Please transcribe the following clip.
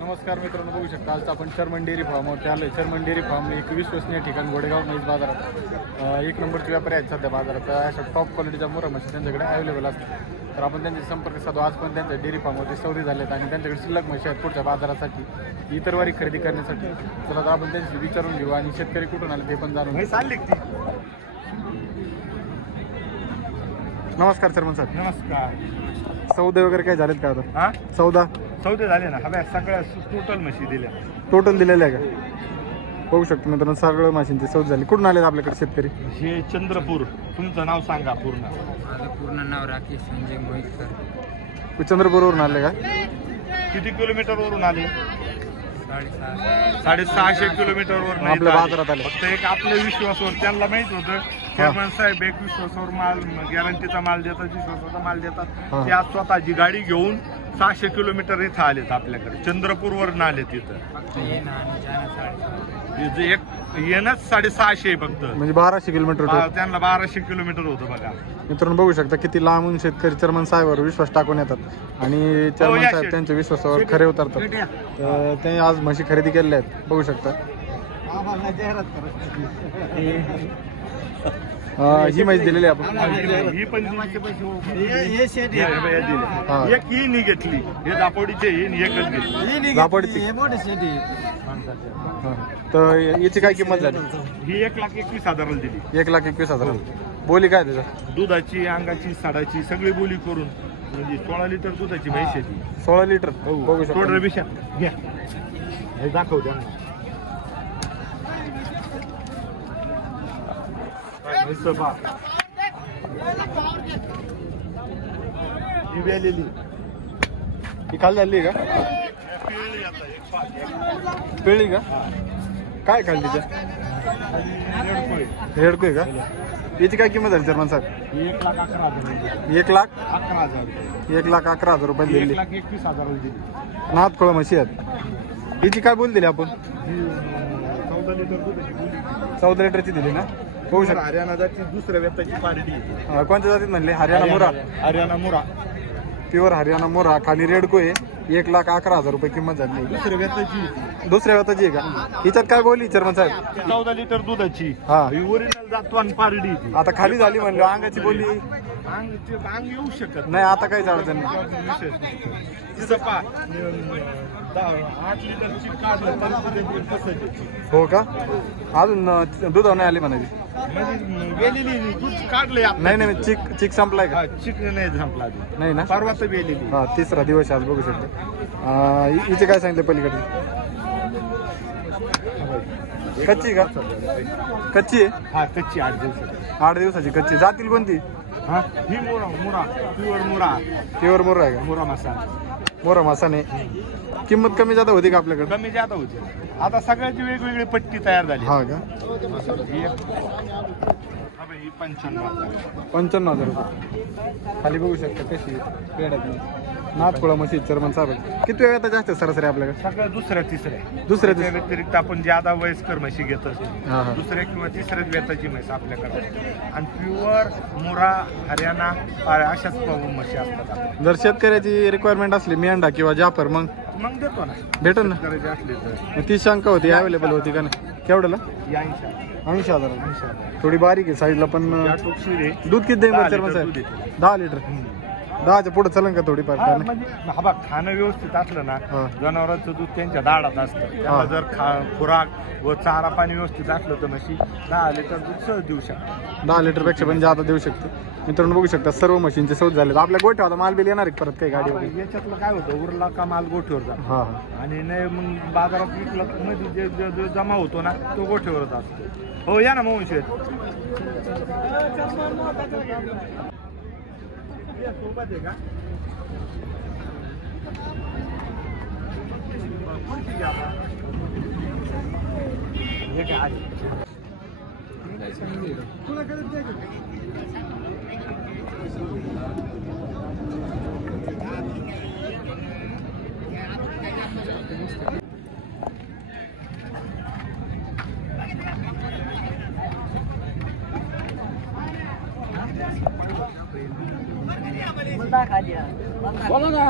नमस्कार मित्रांनो बघू शकता आज आपण चर्मन डेअरी फार्मवरती आलो आहे चर्मन डेअरी फार्म एक विश्वसनीय ठिकाण गोडेगाव म्हैस बाजारात. एक नंबरचे व्यापारी आहेत सध्या बाजारात. अशा टॉप क्वालिटीच्या मोरा म्हशी त्यांच्याकडे अवेलेबल असतात. तर आपण त्यांचे संपर्क साधू. आज पण त्यांच्या डेअरी फार्मवरती झाले आहेत आणि त्यांच्याकडे शिल्लक म्हणजे म्हशी आहेत पुढच्या बाजारासाठी इतर वारी खरेदी करण्यासाठी. तर तर आपण त्यांची विचारून घेऊ आणि शेतकरी कुठून आले ते पण जाणून घेऊ चालली ती नमस्कार चर्मन सर नमस्कार. सौदे वगैरे काय झालेत का आता? हा? सौदा? चौथे झाले ना. हव्या सगळ्या टोटल म्हशी दिल्या. टोटल दिलेलं आहे का? बघू शकतो मित्रांनो सगळं माशींची सौद झाली. कुठून आले आपल्याकडे शेतकरी? हे चंद्रपूर. तुमचं नाव सांगा पूर्ण. माझं पूर्ण नाव राकेश संजय मोहितकर चंद्रपूरवरून आले का? किती किलोमीटर वरून आले? साडेसहा साडेसहाशे किलोमीटर वरून आपल्या बाजारात आले. फक्त एक आपल्या विश्वासावर त्यांना माहीत होतं. चेअरमन साहेब एक विश्वासावर माल गॅरंटीचा माल देतात विश्वासाचा माल देतात. ते आज स्वतःची गाडी घेऊन सहाशे किलोमीटर इथं आलेत आपल्याकडे. चंद्रपूरवरून आलेत इथं हे जे एक येणंच साडेसहाशे फक्त. म्हणजे बाराशे किलोमीटर त्यांना बाराशे किलोमीटर होतं बघा. मित्रांनो बघू शकता किती लांबून शेतकरी चर्मन साहेबांवर विश्वास टाकून येतात. आणि चर्मन हो, या साहेब. त्यांच्या विश्वासावर खरे उतरतात. तर त्यांनी आज म्हशी खरेदी केलेल्या आहेत. बघू शकता. ही म्हैस दिलेली आहे आपण. ही पण. हा. एक ही नी घेतली. हे दापोडीचे ही नी एकच घेतली. दापोडीची. हा. तर याची काय किंमत झाली? ही एक लाख एकवीस हजाराला दिली. एक लाख एकवीस हजार बोली काय त्याच्या दुधाची अंगाची साडाची सगळी बोली करून. म्हणजे सोळा लिटर दुधाची म्हैस आहे ती. सोळा लिटर. बघू शकता. रविशा घ्या. हे दाखव त्यांना. म्हैस ही वेलेली. ही खाली झाली का? पिळली का? काय खाली तिच्या? रेडकोळी. का? याची काय किंमत झाली चर्मन साहेब? एक लाख अकरा हजार एक लाख अकरा हजार रुपये. एक लाख अकरा हजार रुपये दिली. एकवीस नाथ खोळ म्हशी आहेत. याची काय बोल दिली आपण? चौदा लिटर चौदा लिटरची दिली ना? बघू शकता. हरियाणा जाती दुसऱ्या व्यताची पार्टी. अं, कोणत्या जातीत म्हणले? हरियाणा मोरा. हरियाणा मुरा. प्युअर हरियाणा मोरा. खाली रेडको आहे? एक लाख अकरा हजार रुपये किंमत झाली. दुसऱ्या व्यताची दुसऱ्या व्यताची आहे का? हिच्यात काय बोलली चर्मन साहेब? चौदा लिटर दुधाची. हा. ओरिजिनल जातवान पारडी ती. आता खाली झाली म्हणलं. अंगाची बोली. अंग ते अंग येऊ शकत नाही आता काहीच अडचण नाही. विशेष पा. आठ लिटरची. हो का? अजून अं, दुधावर नाही आली म्हणाली. म्हणजे वेलेली दूध काढलंय आता. नाही नाही चिक चिक संपलाय का? हा, चिकन नाही संपला अजून. नाही ना? परवा तर वेलेली हा तिसरा दिवस आहे आज बघू शकता. हिचे काय सांगितलं पलीकडे? कच्ची का? कच्ची आहे? हा कच्ची आठ दिवसाची. आठ दिवसाची कच्ची. जातील कोणती? हा ही मुरा मुरा. प्युअर मुरा. प्युअर मोर आहे का? मुरा मसाला. मोरा मासाने किंमत कमी जादा होती का आपल्याकडे? कमी जादा होते. आता सगळ्याची वेगवेगळी पट्टी तयार झाली. हा का? पंच्याण्णव हजार. पंच्याण्णव हजार रुपये. खाली बघू शकता कशी पेड्यात नाथपुळा मशीद चर्मन साहेब किती वेळ येतात जास्त सरासरी आपल्याकडे? सगळं दुसऱ्या तिसऱ्या दुसऱ्या दिवशी व्यतिरिक्त आपण ज्यादा वयस्कर म्हशी घेत असतो दुसऱ्या किंवा तिसऱ्याच व्यताची म्हैस आपल्याकडे आणि प्युअर मुरा हरियाणा अशाच म्हशी असतात. जर शेतकऱ्याची रिक्वायरमेंट असली मेंढा किंवा जाफर मग? मग देतो ना. भेटेल ना? ती शंका होती अवेलेबल होती का नाही? केवढ्याला? ऐंशी हजार. थोडी बारीक आहे साईडला पण. दूध किती दहा लिटर साहेब. दहा. दहाच्या पुढे चलन का थोडीफार हा, नाही? म्हणजे हा बघ खाणं व्यवस्थित असलं ना हा. जनावरांचं दूध त्यांच्या दाडात असतं. जर खा खुराक व चारा पाणी व्यवस्थित असलं तर म्हशी दहा लिटर दूध सहज देऊ शकतात. दहा लिटरपेक्षा पण जादा देऊ शकतो. मित्रांनो बघू शकता सर्व मशीनचे सौद झाले आपल्या गोठ्या आता माल बिल येणार आहे का परत काही गाडी वगैरे? याच्यातलं काय होतं उरला का माल गोठीवर जातो. हा. हा आणि नाही मग बाजारात विकला तर मध्ये जे जे- जो जमा होतो ना तो गोठीवरच असतो. हो या ना मग आपल्यासोबत आहे का? हे काय? तुला कळत বলো না